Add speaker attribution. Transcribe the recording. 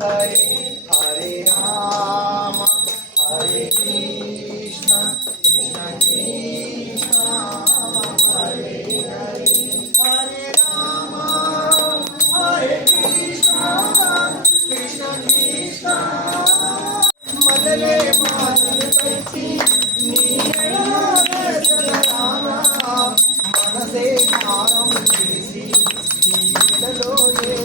Speaker 1: హరి హరి రామ హరి కృష్ణ కృష్ణ కృష్ణ హరి హరి హరి రామ హరి కృష్ణ కృష్ణ కృష్ణ మదలే మాదలు పచ్చి మనసే హారం చేసి నీలో ఏ